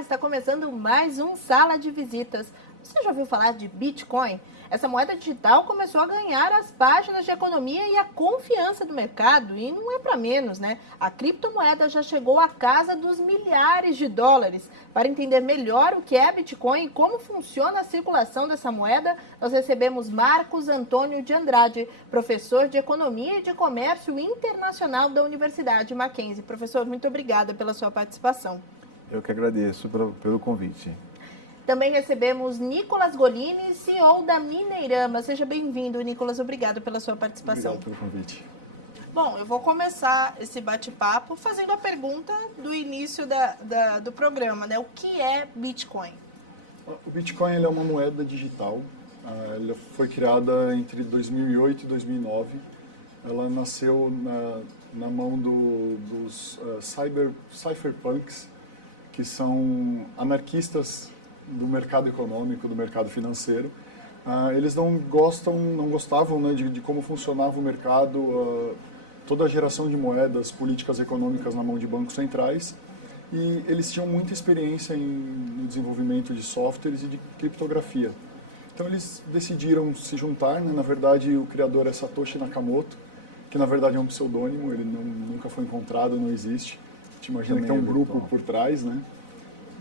Olá, está começando mais um Sala de Visitas. Você já ouviu falar de Bitcoin? Essa moeda digital começou a ganhar as páginas de economia e a confiança do mercado, e não é para menos, né? A criptomoeda já chegou à casa dos milhares de dólares. Para entender melhor o que é Bitcoin e como funciona a circulação dessa moeda, nós recebemos Marcos Antônio de Andrade, professor de Economia e de Comércio Internacional da Universidade Mackenzie. Professor, muito obrigada pela sua participação. Eu que agradeço pelo convite. Também recebemos Nicolas Golini, CEO da Mineirama. Seja bem-vindo, Nicolas. Obrigado pela sua participação. Obrigado pelo convite. Bom, eu vou começar esse bate-papo fazendo a pergunta do início do programa, né? O que é Bitcoin? O Bitcoin ele é uma moeda digital. Ela foi criada entre 2008 e 2009. Ela nasceu na mão dos cypherpunks, que são anarquistas do mercado econômico, do mercado financeiro. Eles não gostavam, né, de como funcionava o mercado, toda a geração de moedas, políticas econômicas na mão de bancos centrais, e eles tinham muita experiência no desenvolvimento de softwares e de criptografia. Então eles decidiram se juntar, né? Na verdade o criador é Satoshi Nakamoto, que na verdade é um pseudônimo, ele nunca foi encontrado, não existe. A gente imagina que tem um grupo por trás, né?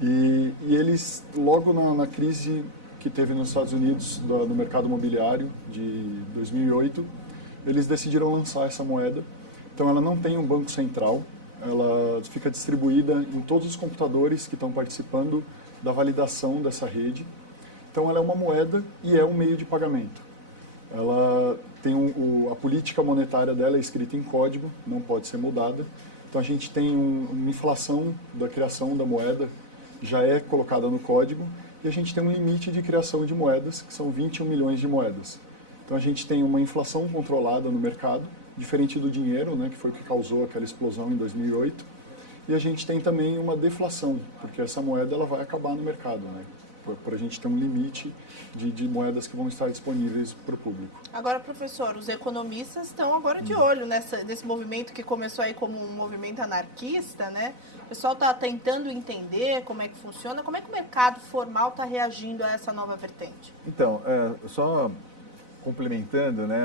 E eles, logo na crise que teve nos Estados Unidos, no mercado imobiliário de 2008, eles decidiram lançar essa moeda. Então ela não tem um banco central, ela fica distribuída em todos os computadores que estão participando da validação dessa rede. Então ela é uma moeda e é um meio de pagamento. Ela tem a política monetária dela é escrita em código, não pode ser mudada. Então a gente tem uma inflação da criação da moeda, já é colocada no código, e a gente tem um limite de criação de moedas, que são 21 milhões de moedas. Então a gente tem uma inflação controlada no mercado, diferente do dinheiro, né, que foi o que causou aquela explosão em 2008, e a gente tem também uma deflação, porque essa moeda ela vai acabar no mercado, né, por a gente ter um limite de moedas que vão estar disponíveis para o público. Agora, professor, os economistas estão agora de olho nesse movimento que começou aí como um movimento anarquista, né? O pessoal está tentando entender como é que funciona, como é que o mercado formal está reagindo a essa nova vertente? Então, só complementando, né,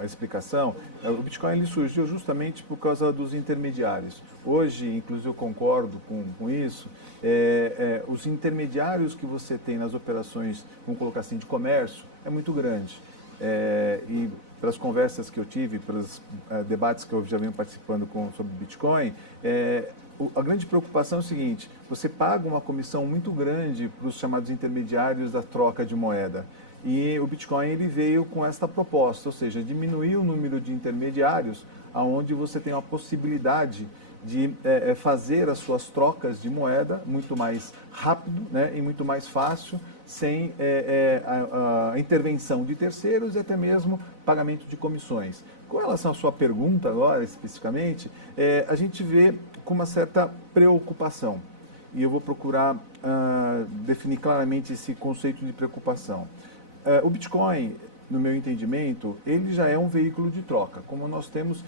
a explicação, o Bitcoin ele surgiu justamente por causa dos intermediários. Hoje, inclusive, eu concordo com isso, os intermediários que você tem nas operações, vamos colocar assim, de comércio, é muito grande. E pelas conversas que eu tive, pelos debates que eu já venho participando sobre Bitcoin, a grande preocupação é o seguinte: você paga uma comissão muito grande para os chamados intermediários da troca de moeda. E o Bitcoin ele veio com esta proposta, ou seja, diminuir o número de intermediários, aonde você tem a possibilidade de fazer as suas trocas de moeda muito mais rápido, né, e muito mais fácil, sem a intervenção de terceiros e até mesmo pagamento de comissões. Com relação à sua pergunta agora, especificamente, a gente vê com uma certa preocupação, e eu vou procurar definir claramente esse conceito de preocupação. O Bitcoin, no meu entendimento, ele já é um veículo de troca, como nós temos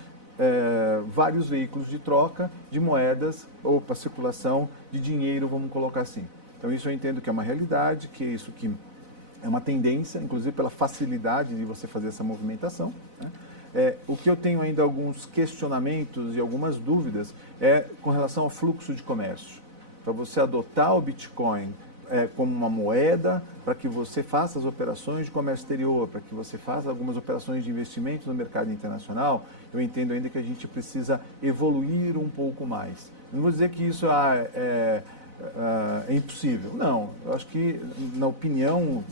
vários veículos de troca de moedas ou para circulação de dinheiro, vamos colocar assim. Então isso eu entendo que é uma realidade, que isso que é uma tendência, inclusive pela facilidade de você fazer essa movimentação, né? O que eu tenho ainda alguns questionamentos e algumas dúvidas é com relação ao fluxo de comércio. Para você adotar o Bitcoin como uma moeda, para que você faça as operações de comércio exterior, para que você faça algumas operações de investimento no mercado internacional, eu entendo ainda que a gente precisa evoluir um pouco mais. Não vou dizer que isso é impossível. Não, eu acho que, na opinião,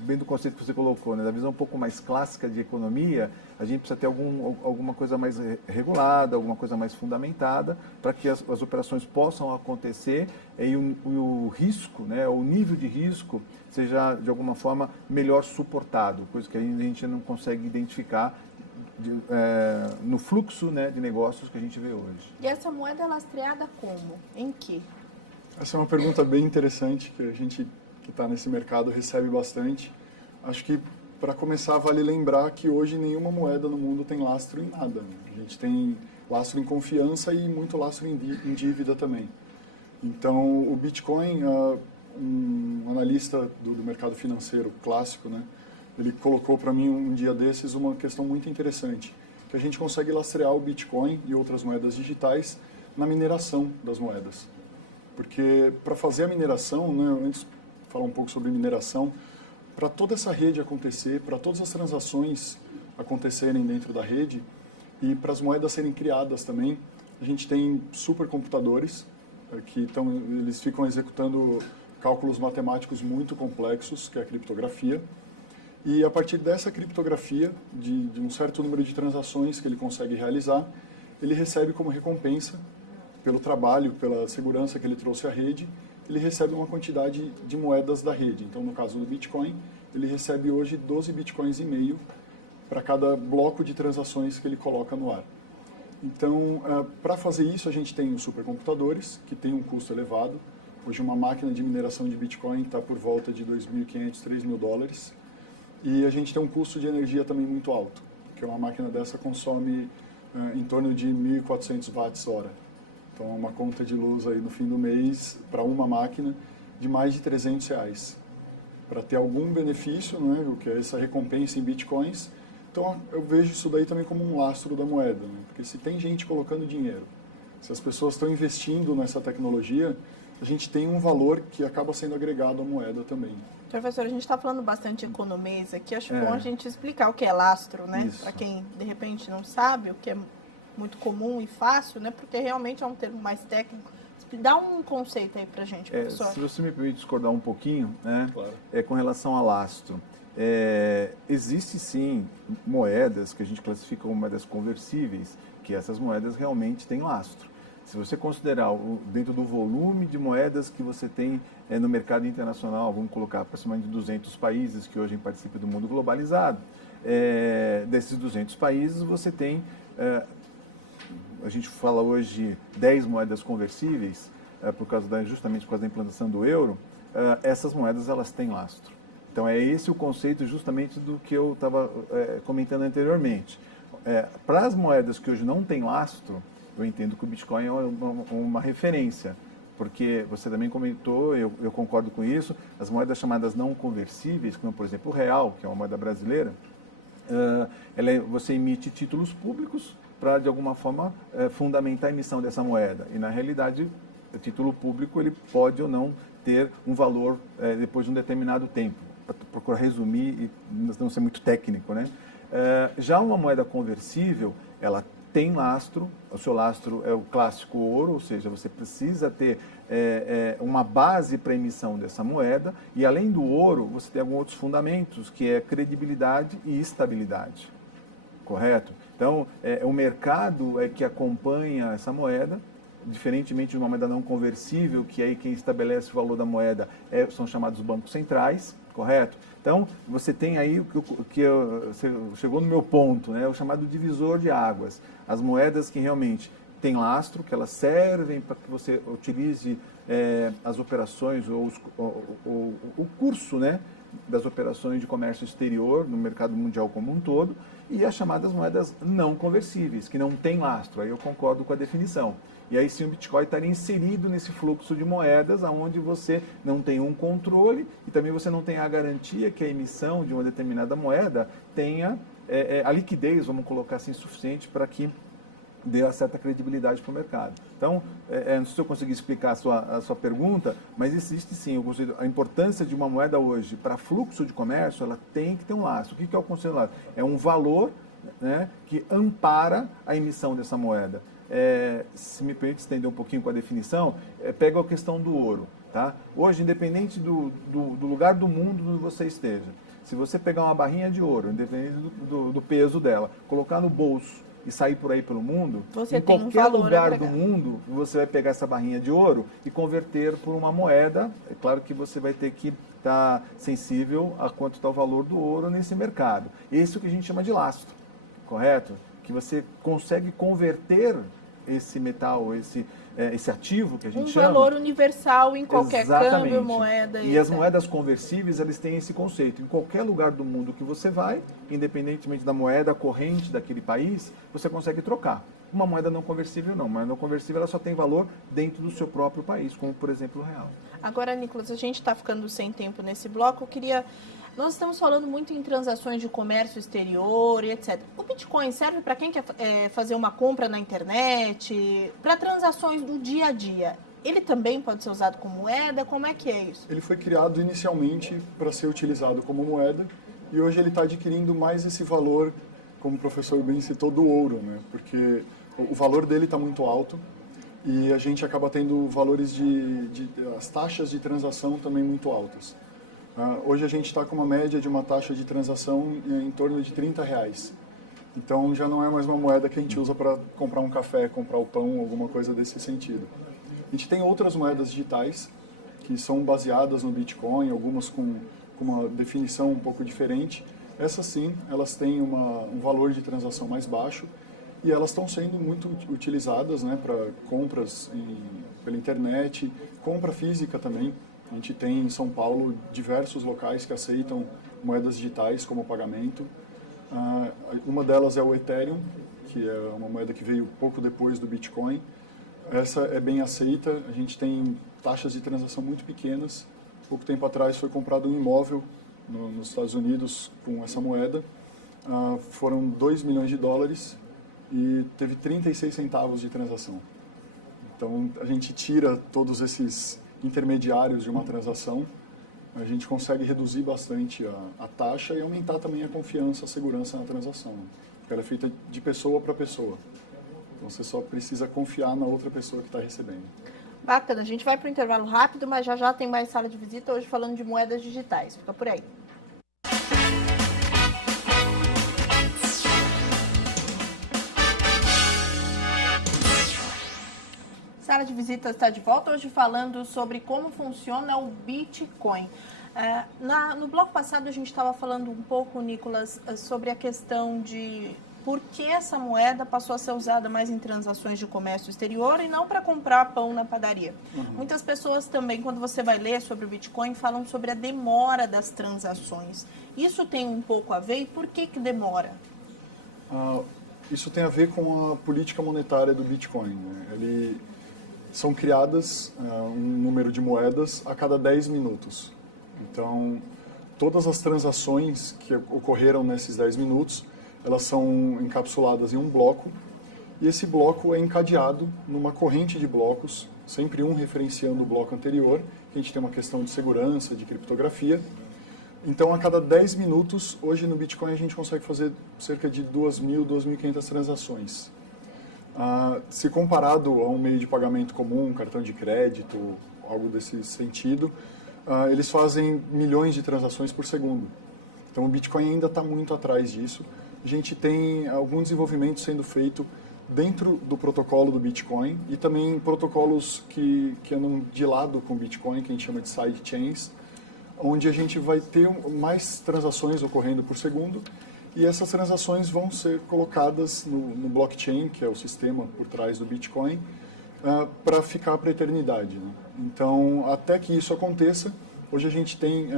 bem do conceito que você colocou, né, da visão um pouco mais clássica de economia, a gente precisa ter alguma coisa mais regulada, alguma coisa mais fundamentada, para que as operações possam acontecer e o risco, né, o nível de risco, seja de alguma forma melhor suportado, coisa que a gente não consegue identificar no fluxo, né, de negócios que a gente vê hoje. E essa moeda é lastreada como? Em que? Essa é uma pergunta bem interessante que a gente que está nesse mercado recebe bastante. Acho que, para começar, vale lembrar que hoje nenhuma moeda no mundo tem lastro em nada, né? A gente tem lastro em confiança e muito lastro em dívida também. Então, o Bitcoin, um analista do mercado financeiro clássico, né, ele colocou para mim um dia desses uma questão muito interessante, que a gente consegue lastrear o Bitcoin e outras moedas digitais na mineração das moedas. Porque para fazer a mineração, né, antes de falar um pouco sobre mineração, para toda essa rede acontecer, para todas as transações acontecerem dentro da rede e para as moedas serem criadas também, a gente tem supercomputadores eles ficam executando cálculos matemáticos muito complexos, que é a criptografia. E a partir dessa criptografia, de um certo número de transações que ele consegue realizar, ele recebe como recompensa, pelo trabalho, pela segurança que ele trouxe à rede, ele recebe uma quantidade de moedas da rede. Então, no caso do Bitcoin, ele recebe hoje 12 Bitcoins e meio para cada bloco de transações que ele coloca no ar. Então, para fazer isso, a gente tem os supercomputadores, que tem um custo elevado. Hoje, uma máquina de mineração de Bitcoin está por volta de $2.500, $3.000. E a gente tem um custo de energia também muito alto, que uma máquina dessa consome em torno de 1.400 watts-hora. Então, é uma conta de luz aí no fim do mês, para uma máquina, de mais de R$300. Para ter algum benefício, né, o que é essa recompensa em Bitcoins. Então, eu vejo isso daí também como um lastro da moeda, né? Porque se tem gente colocando dinheiro, se as pessoas estão investindo nessa tecnologia, a gente tem um valor que acaba sendo agregado à moeda também. Professor, a gente está falando bastante de economês aqui, acho bom a gente explicar o que é lastro, né? Para quem, de repente, não sabe, o que é muito comum e fácil, né? Porque realmente é um termo mais técnico. Dá um conceito aí para a gente, professor. Se você me permite discordar um pouquinho, né? Claro. Com relação a lastro. Existe sim moedas que a gente classifica como moedas conversíveis, que essas moedas realmente têm lastro. Se você considerar dentro do volume de moedas que você tem no mercado internacional, vamos colocar aproximadamente 200 países que hoje participam do mundo globalizado, desses 200 países você tem, a gente fala hoje 10 moedas conversíveis, justamente por causa da implantação do euro, essas moedas elas têm lastro. Então, é esse o conceito justamente do que eu estava comentando anteriormente. Para as moedas que hoje não têm lastro, eu entendo que o Bitcoin é uma referência, porque você também comentou, eu concordo com isso, as moedas chamadas não conversíveis, como por exemplo o real, que é uma moeda brasileira, você emite títulos públicos para, de alguma forma, fundamentar a emissão dessa moeda. E, na realidade, o título público ele pode ou não ter um valor depois de um determinado tempo. Para procurar resumir e não ser muito técnico, né? Já uma moeda conversível, ela tem lastro, o seu lastro é o clássico ouro, ou seja, você precisa ter uma base para a emissão dessa moeda, e além do ouro, você tem alguns outros fundamentos, que é credibilidade e estabilidade, correto? Então, o mercado é que acompanha essa moeda, diferentemente de uma moeda não conversível, que aí quem estabelece o valor da moeda são chamados bancos centrais, correto? Então, você tem aí você chegou no meu ponto, né? O chamado divisor de águas. As moedas que realmente têm lastro, que elas servem para que você utilize as operações ou o curso, né, das operações de comércio exterior no mercado mundial como um todo, e as chamadas moedas não conversíveis, que não têm lastro. Aí eu concordo com a definição. E aí sim o Bitcoin estaria inserido nesse fluxo de moedas, onde você não tem um controle e também você não tem a garantia que a emissão de uma determinada moeda tenha a liquidez, vamos colocar assim, suficiente para que dê uma certa credibilidade para o mercado. Então, não sei se eu consegui explicar a sua pergunta, mas existe sim a importância de uma moeda hoje para fluxo de comércio, ela tem que ter um lastro. O que é o conceito de lastro? É um valor, né, que ampara a emissão dessa moeda. Se me permite estender um pouquinho com a definição, pega a questão do ouro. Tá? Hoje, independente do lugar do mundo onde você esteja, se você pegar uma barrinha de ouro, independente do peso dela, colocar no bolso e sair por aí pelo mundo, você em tem qualquer lugar agregado do mundo, você vai pegar essa barrinha de ouro e converter por uma moeda. É claro que você vai ter que estar sensível a quanto está o valor do ouro nesse mercado. Esse é o que a gente chama de lastro, correto? Que você consegue converter esse metal, esse ativo que a gente chama. Um valor universal em qualquer Exatamente. Câmbio, moeda. E as moedas conversíveis, eles têm esse conceito. Em qualquer lugar do mundo que você vai, independentemente da moeda corrente daquele país, você consegue trocar. Uma moeda não conversível não. Uma moeda não conversível ela só tem valor dentro do seu próprio país, como por exemplo o real. Agora, Nicolas, a gente está ficando sem tempo nesse bloco. Nós estamos falando muito em transações de comércio exterior e etc. O Bitcoin serve para quem quer fazer uma compra na internet, para transações do dia a dia. Ele também pode ser usado como moeda? Como é que é isso? Ele foi criado inicialmente para ser utilizado como moeda e hoje ele está adquirindo mais esse valor, como o professor bem citou, do ouro, né? Porque o valor dele está muito alto e a gente acaba tendo valores as taxas de transação também muito altas. Hoje a gente está com uma média de uma taxa de transação em torno de R$30. Então já não é mais uma moeda que a gente usa para comprar um café, comprar o pão, alguma coisa desse sentido. A gente tem outras moedas digitais que são baseadas no Bitcoin, algumas com uma definição um pouco diferente. Essas sim, elas têm um valor de transação mais baixo e elas estão sendo muito utilizadas, né, para compras pela internet, compra física também. A gente tem em São Paulo diversos locais que aceitam moedas digitais como pagamento. Uma delas é o Ethereum, que é uma moeda que veio pouco depois do Bitcoin. Essa é bem aceita, a gente tem taxas de transação muito pequenas. Pouco tempo atrás foi comprado um imóvel nos Estados Unidos com essa moeda. Foram $2 milhões e teve 36 centavos de transação. Então a gente tira todos esses intermediários de uma transação, a gente consegue reduzir bastante a taxa e aumentar também a confiança, a segurança na transação, porque ela é feita de pessoa para pessoa. Então você só precisa confiar na outra pessoa que está recebendo. Bacana, a gente vai para o intervalo rápido, mas já tem mais sala de visita hoje falando de moedas digitais. Fica por aí. Sala de visita está de volta hoje falando sobre como funciona o Bitcoin. No bloco passado a gente estava falando um pouco, Nicolas, sobre a questão de por que essa moeda passou a ser usada mais em transações de comércio exterior e não para comprar pão na padaria. Muitas pessoas também, quando você vai ler sobre o Bitcoin, falam sobre a demora das transações. Isso tem um pouco a ver e por que demora? Isso tem a ver com a política monetária do Bitcoin, né? São criadas um número de moedas a cada 10 minutos. Então, todas as transações que ocorreram nesses 10 minutos, elas são encapsuladas em um bloco, e esse bloco é encadeado numa corrente de blocos, sempre um referenciando o bloco anterior, que a gente tem uma questão de segurança, de criptografia. Então, a cada 10 minutos, hoje no Bitcoin a gente consegue fazer cerca de 2.000, 2.500 transações. Se comparado a um meio de pagamento comum, cartão de crédito, algo desse sentido, eles fazem milhões de transações por segundo. Então o Bitcoin ainda está muito atrás disso. A gente tem algum desenvolvimento sendo feito dentro do protocolo do Bitcoin e também protocolos que andam de lado com o Bitcoin, que a gente chama de sidechains, onde a gente vai ter mais transações ocorrendo por segundo. E essas transações vão ser colocadas no blockchain, que é o sistema por trás do Bitcoin, para ficar para a eternidade, né? Então, até que isso aconteça, hoje a gente tem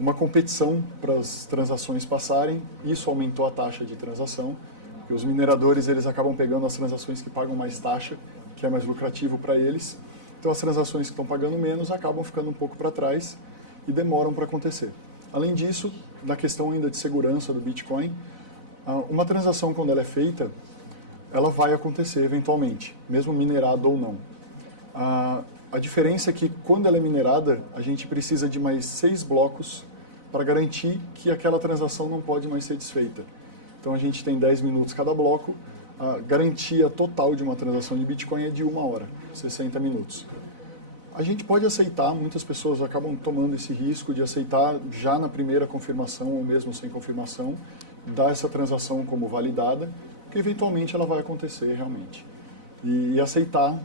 uma competição para as transações passarem. Isso aumentou a taxa de transação, porque os mineradores eles acabam pegando as transações que pagam mais taxa, que é mais lucrativo para eles. Então, as transações que estão pagando menos acabam ficando um pouco para trás e demoram para acontecer. Além disso, na questão ainda de segurança do Bitcoin, uma transação, quando ela é feita, ela vai acontecer eventualmente, mesmo minerado ou não. A diferença é que, quando ela é minerada, a gente precisa de mais 6 blocos para garantir que aquela transação não pode mais ser desfeita. Então, a gente tem 10 minutos cada bloco. A garantia total de uma transação de Bitcoin é de 1 hora, 60 minutos. A gente pode aceitar, muitas pessoas acabam tomando esse risco de aceitar já na primeira confirmação ou mesmo sem confirmação, dar essa transação como validada, porque eventualmente ela vai acontecer realmente. E aceitar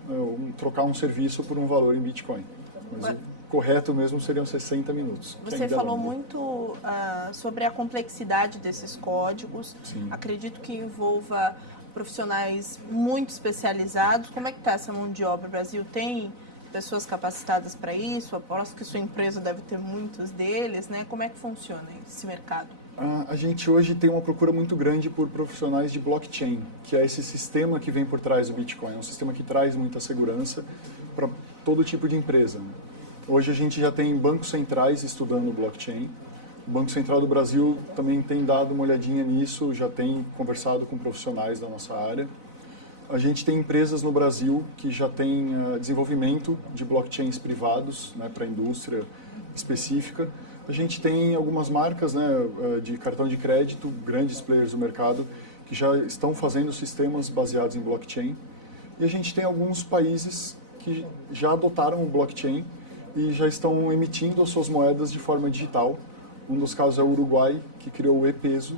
trocar um serviço por um valor em Bitcoin. Mas o correto mesmo seriam 60 minutos. Você falou muito sobre a complexidade desses códigos. Sim. Acredito que envolva profissionais muito especializados. Como é que está essa mão de obra? O Brasil tem pessoas capacitadas para isso? Aposto que sua empresa deve ter muitos deles, né? Como é que funciona esse mercado? A gente hoje tem uma procura muito grande por profissionais de blockchain, que é esse sistema que vem por trás do Bitcoin. É um sistema que traz muita segurança para todo tipo de empresa. Hoje a gente já tem bancos centrais estudando blockchain. O Banco Central do Brasil também tem dado uma olhadinha nisso, já tem conversado com profissionais da nossa área. A gente tem empresas no Brasil que já têm desenvolvimento de blockchains privados, né, para a indústria específica. A gente tem algumas marcas, né, de cartão de crédito, grandes players do mercado, que já estão fazendo sistemas baseados em blockchain. E a gente tem alguns países que já adotaram o blockchain e já estão emitindo as suas moedas de forma digital. Um dos casos é o Uruguai, que criou o e-peso.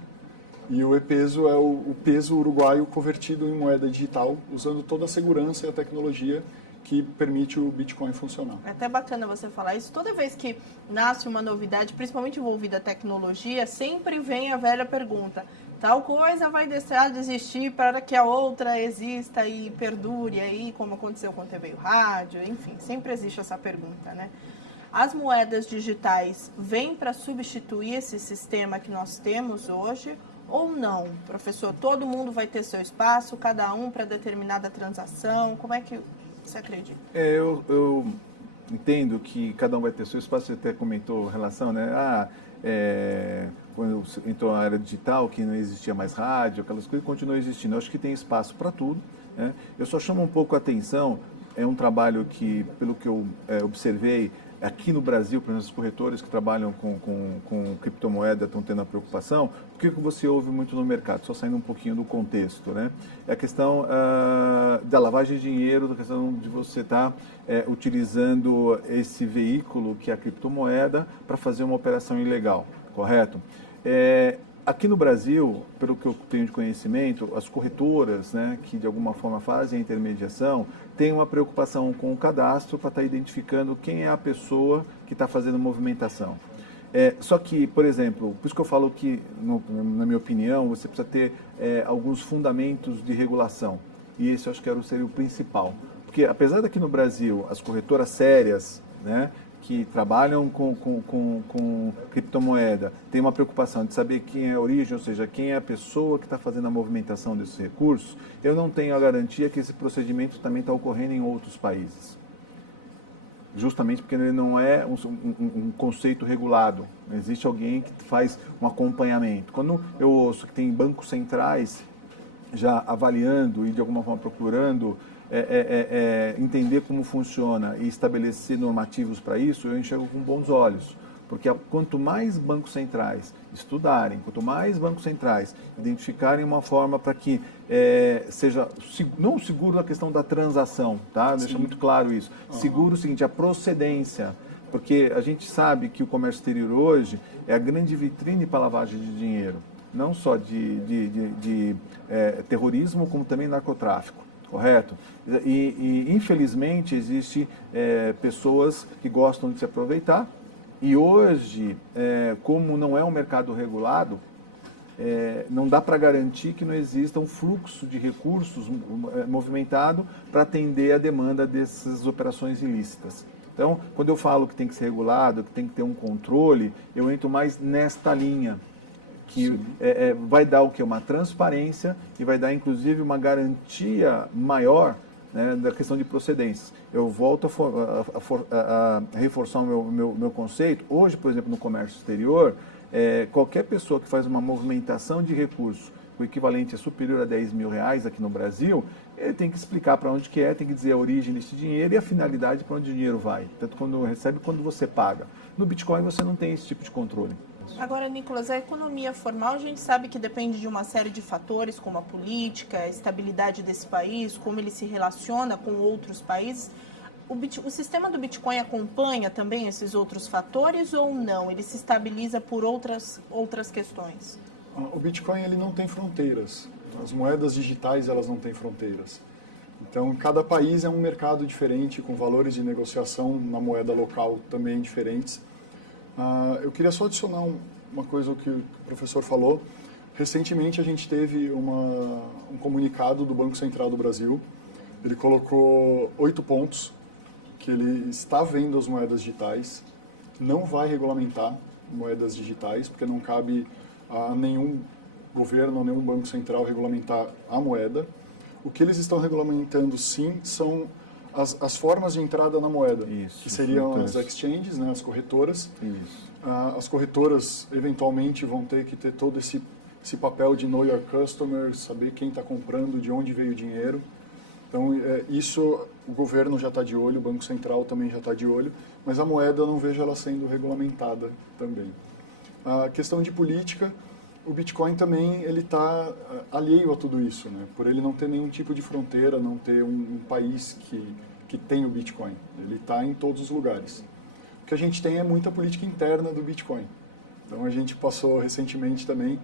E o e-peso é o peso uruguaio convertido em moeda digital, usando toda a segurança e a tecnologia que permite o Bitcoin funcionar. É até bacana você falar isso. Toda vez que nasce uma novidade, principalmente envolvida a tecnologia, sempre vem a velha pergunta: tal coisa vai deixar de existir para que a outra exista e perdure aí, como aconteceu com a TV e o rádio, enfim, sempre existe essa pergunta, né? As moedas digitais vêm para substituir esse sistema que nós temos hoje ou não? Professor, todo mundo vai ter seu espaço, cada um para determinada transação? Como é que você acredita? Eu entendo que cada um vai ter seu espaço. Você até comentou relação, né? Quando entrou na era digital, que não existia mais rádio, aquelas coisas, continua existindo. Eu acho que tem espaço para tudo, né? Eu só chamo um pouco a atenção, é um trabalho que, pelo que eu observei, aqui no Brasil, por exemplo, os corretores que trabalham com criptomoeda estão tendo a preocupação. O que você ouve muito no mercado, só saindo um pouquinho do contexto, né? É a questão da lavagem de dinheiro, da questão de você estar utilizando esse veículo, que é a criptomoeda, para fazer uma operação ilegal, correto? Aqui no Brasil, pelo que eu tenho de conhecimento, as corretoras, né, que de alguma forma fazem a intermediação, têm uma preocupação com o cadastro para estar identificando quem é a pessoa que está fazendo movimentação. Só que, por exemplo, por isso que eu falo que, na minha opinião, você precisa ter alguns fundamentos de regulação. E esse eu acho que seria o principal. Porque, apesar daqui no Brasil, as corretoras sérias, né, que trabalham com criptomoeda, tem uma preocupação de saber quem é a origem, ou seja, quem é a pessoa que está fazendo a movimentação desses recursos, eu não tenho a garantia que esse procedimento também está ocorrendo em outros países. Justamente porque ele não é um conceito regulado. Existe alguém que faz um acompanhamento. Quando eu ouço que tem bancos centrais já avaliando e de alguma forma procurando entender como funciona e estabelecer normativos para isso, eu enxergo com bons olhos. Porque quanto mais bancos centrais estudarem, quanto mais bancos centrais identificarem uma forma para que seja, não seguro a questão da transação, tá? Deixa muito claro isso. Seguro o seguinte, a procedência. Porque a gente sabe que o comércio exterior hoje é a grande vitrine para a lavagem de dinheiro. Não só de terrorismo, como também narcotráfico. Correto? E infelizmente, existem pessoas que gostam de se aproveitar. E hoje, como não é um mercado regulado, não dá para garantir que não exista um fluxo de recursos movimentado para atender a demanda dessas operações ilícitas. Então, quando eu falo que tem que ser regulado, que tem que ter um controle, eu entro mais nesta linha, que vai dar o quê? Uma transparência e vai dar, inclusive, uma garantia maior, né, da questão de procedências. Eu volto a reforçar o meu conceito. Hoje, por exemplo, no comércio exterior, qualquer pessoa que faz uma movimentação de recursos, o equivalente é superior a 10 mil reais aqui no Brasil, ele tem que explicar para onde que tem que dizer a origem desse dinheiro e a finalidade para onde o dinheiro vai. Tanto quando recebe, quando você paga. No Bitcoin você não tem esse tipo de controle. Agora, Nicolas, a economia formal, a gente sabe que depende de uma série de fatores, como a política, a estabilidade desse país, como ele se relaciona com outros países. O sistema do Bitcoin acompanha também esses outros fatores ou não? Ele se estabiliza por outras questões? O Bitcoin ele não tem fronteiras. As moedas digitais elas não têm fronteiras. Então, cada país é um mercado diferente, com valores de negociação na moeda local também diferentes. Eu queria só adicionar uma coisa que o professor falou. Recentemente a gente teve um comunicado do Banco Central do Brasil. Ele colocou 8 pontos que ele está vendo as moedas digitais, não vai regulamentar moedas digitais, porque não cabe a nenhum governo, a nenhum banco central regulamentar a moeda. O que eles estão regulamentando, sim, são as formas de entrada na moeda, Isso, que seriam corretoras. as exchanges, né, as corretoras. Isso. As corretoras, eventualmente, vão ter que ter todo esse papel de know your customer, saber quem está comprando, de onde veio o dinheiro. Então, isso o governo já está de olho, o Banco Central também já está de olho, mas a moeda eu não vejo ela sendo regulamentada também. A questão de política, o Bitcoin também ele está alheio a tudo isso, né? Por ele não ter nenhum tipo de fronteira, não ter um país que tem o Bitcoin. Ele está em todos os lugares. O que a gente tem é muita política interna do Bitcoin. Então a gente passou recentemente também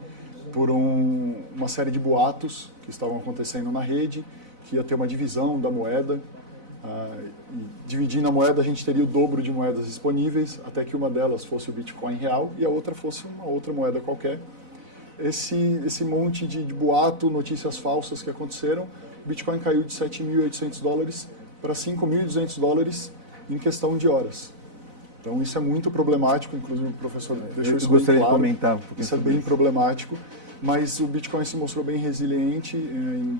por uma série de boatos que estavam acontecendo na rede, que ia ter uma divisão da moeda. E dividindo a moeda, a gente teria o dobro de moedas disponíveis, até que uma delas fosse o Bitcoin real e a outra fosse uma outra moeda qualquer. Esse monte de boato, notícias falsas que aconteceram, o Bitcoin caiu de $7.800 para $5.200 em questão de horas. Então isso é muito problemático, inclusive o professor deixou isso bem claro. Eu gostaria de comentar um pouquinho isso é sobre bem problemático, mas o Bitcoin se mostrou bem resiliente. Em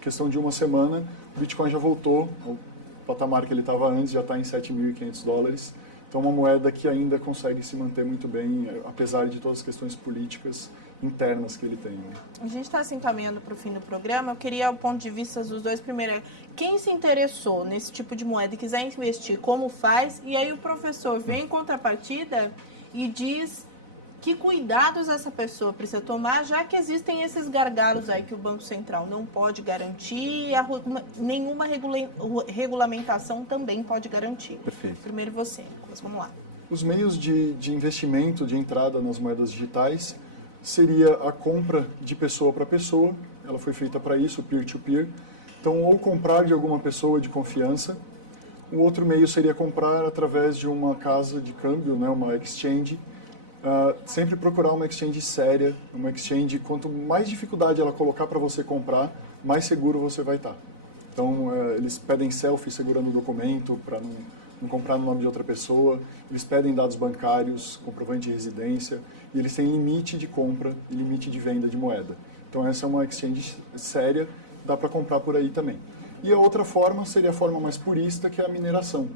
questão de uma semana, o Bitcoin já voltou ao patamar que ele estava antes, já está em $7.500. Então uma moeda que ainda consegue se manter muito bem, apesar de todas as questões políticas internas que ele tem. Né? A gente está se encaminhando para o fim do programa. Eu queria o ponto de vista dos dois. Primeiro, quem se interessou nesse tipo de moeda e quiser investir, como faz? E aí o professor vem em contrapartida e diz que cuidados essa pessoa precisa tomar, já que existem esses gargalos aí que o Banco Central não pode garantir, nenhuma regulamentação também pode garantir. Perfeito. Primeiro você, Nicolas, vamos lá. Os meios de investimento, de entrada nas moedas digitais, seria a compra de pessoa para pessoa, ela foi feita para isso, peer-to-peer. Então, ou comprar de alguma pessoa de confiança, o outro meio seria comprar através de uma casa de câmbio, né, uma exchange. Sempre procurar uma exchange séria, uma exchange, quanto mais dificuldade ela colocar para você comprar, mais seguro você vai estar. Então, eles pedem selfie segurando o documento para não comprar no nome de outra pessoa, eles pedem dados bancários, comprovante de residência, e eles têm limite de compra e limite de venda de moeda. Então, essa é uma exchange séria, dá para comprar por aí também. E a outra forma seria a forma mais purista, que é a mineração.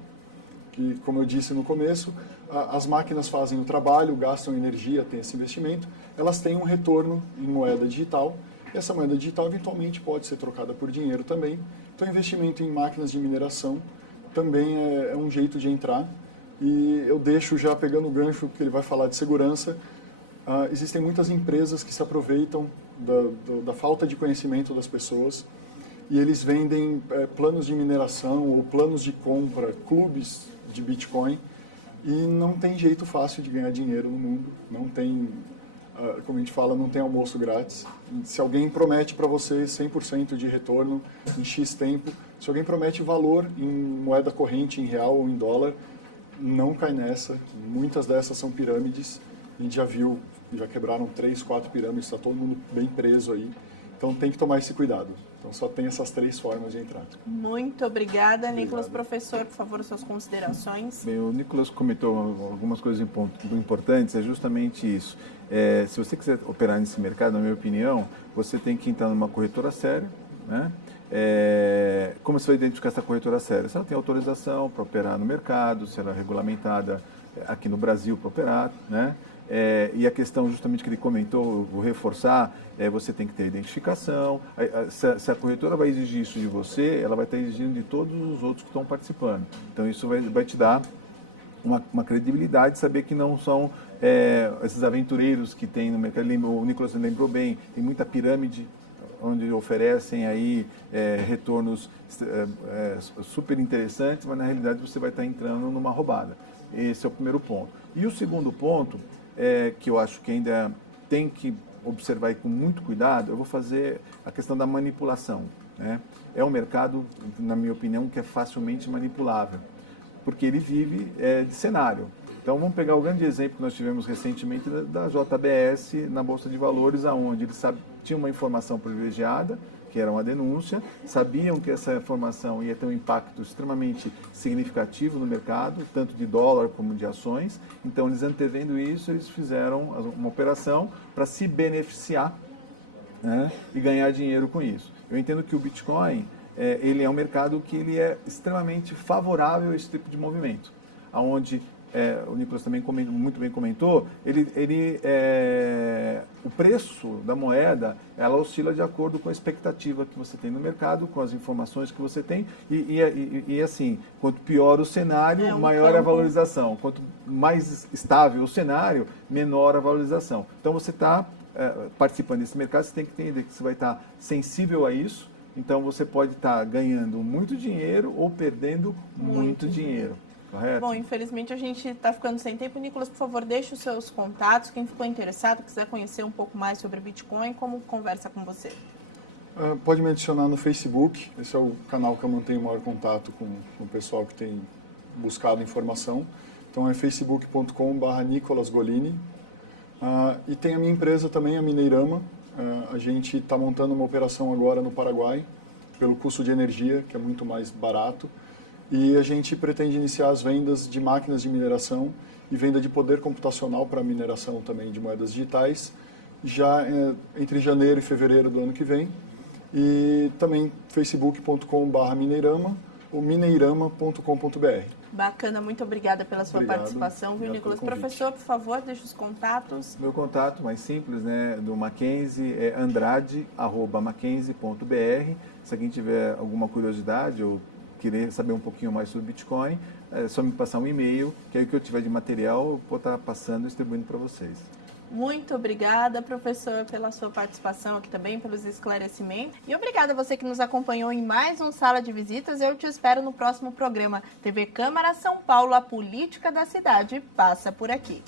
Que, como eu disse no começo, as máquinas fazem o trabalho, gastam energia, tem esse investimento, elas têm um retorno em moeda digital, e essa moeda digital eventualmente pode ser trocada por dinheiro também. Então, investimento em máquinas de mineração também é um jeito de entrar. E eu deixo já pegando o gancho, porque ele vai falar de segurança, existem muitas empresas que se aproveitam da falta de conhecimento das pessoas, e eles vendem planos de mineração ou planos de compra, clubes de Bitcoin, e não tem jeito fácil de ganhar dinheiro no mundo, não tem, como a gente fala, não tem almoço grátis. Se alguém promete para você 100% de retorno em X tempo, se alguém promete valor em moeda corrente, em real ou em dólar, não cai nessa. Muitas dessas são pirâmides, a gente já viu, já quebraram 3, 4 pirâmides, está todo mundo bem preso aí. Então tem que tomar esse cuidado. Então só tem essas 3 formas de entrar. Muito obrigada, Nicolas. Professor, por favor, suas considerações. Bem, o Nicolas comentou algumas coisas importantes, é justamente isso. Se você quiser operar nesse mercado, na minha opinião, você tem que entrar numa corretora séria, né? Como você vai identificar essa corretora séria? Se ela tem autorização para operar no mercado, se ela é regulamentada aqui no Brasil para operar, né? E a questão justamente que ele comentou, vou reforçar, você tem que ter identificação. Se a corretora vai exigir isso de você, ela vai estar exigindo de todos os outros que estão participando. Então isso vai te dar uma credibilidade de saber que não são esses aventureiros que tem no mercado. O Nicolas lembrou bem, tem muita pirâmide onde oferecem aí retornos super interessantes, mas na realidade você vai estar entrando numa roubada. Esse é o primeiro ponto. E o segundo ponto, que eu acho que ainda tem que observar com muito cuidado, eu vou fazer a questão da manipulação, né? É um mercado, na minha opinião, que é facilmente manipulável, porque ele vive de cenário. Então vamos pegar o grande exemplo que nós tivemos recentemente da JBS na Bolsa de Valores, aonde eles tinham uma informação privilegiada, que era uma denúncia, sabiam que essa informação ia ter um impacto extremamente significativo no mercado, tanto de dólar como de ações. Então, eles antevendo isso, eles fizeram uma operação para se beneficiar, né, e ganhar dinheiro com isso. Eu entendo que o Bitcoin, ele é um mercado que ele é extremamente favorável a esse tipo de movimento, onde o Nicolas também muito bem comentou, o preço da moeda, ela oscila de acordo com a expectativa que você tem no mercado, com as informações que você tem, e assim, quanto pior o cenário, maior a valorização. Quanto mais estável o cenário, menor a valorização. Então, você está participando desse mercado, você tem que entender que você vai estar sensível a isso, então você pode estar ganhando muito dinheiro ou perdendo muito dinheiro. Correto? Bom, infelizmente a gente está ficando sem tempo. Nicolas, por favor, deixe os seus contatos. Quem ficou interessado, quiser conhecer um pouco mais sobre Bitcoin, como conversa com você? Pode me adicionar no Facebook. Esse é o canal que eu mantenho o maior contato com o pessoal que tem buscado informação. Então é facebook.com/Nicolas Golini. E tem a minha empresa também, a Mineirama. A gente está montando uma operação agora no Paraguai, pelo custo de energia, que é muito mais barato. E a gente pretende iniciar as vendas de máquinas de mineração e venda de poder computacional para mineração também de moedas digitais, já entre janeiro e fevereiro do ano que vem. E também facebook.com/Mineirama ou mineirama.com.br. Bacana, muito obrigada pela sua participação, viu, Nicolas? Professor, por favor, deixe os contatos. Meu contato mais simples, né, do Mackenzie é andrade@mackenzie.br. Se alguém tiver alguma curiosidade ou querer saber um pouquinho mais sobre Bitcoin, é só me passar um e-mail, que aí o que eu tiver de material eu vou estar passando e distribuindo para vocês. Muito obrigada, professor, pela sua participação aqui também, pelos esclarecimentos. E obrigada a você que nos acompanhou em mais um Sala de Visitas. Eu te espero no próximo programa. TV Câmara São Paulo, a política da cidade passa por aqui.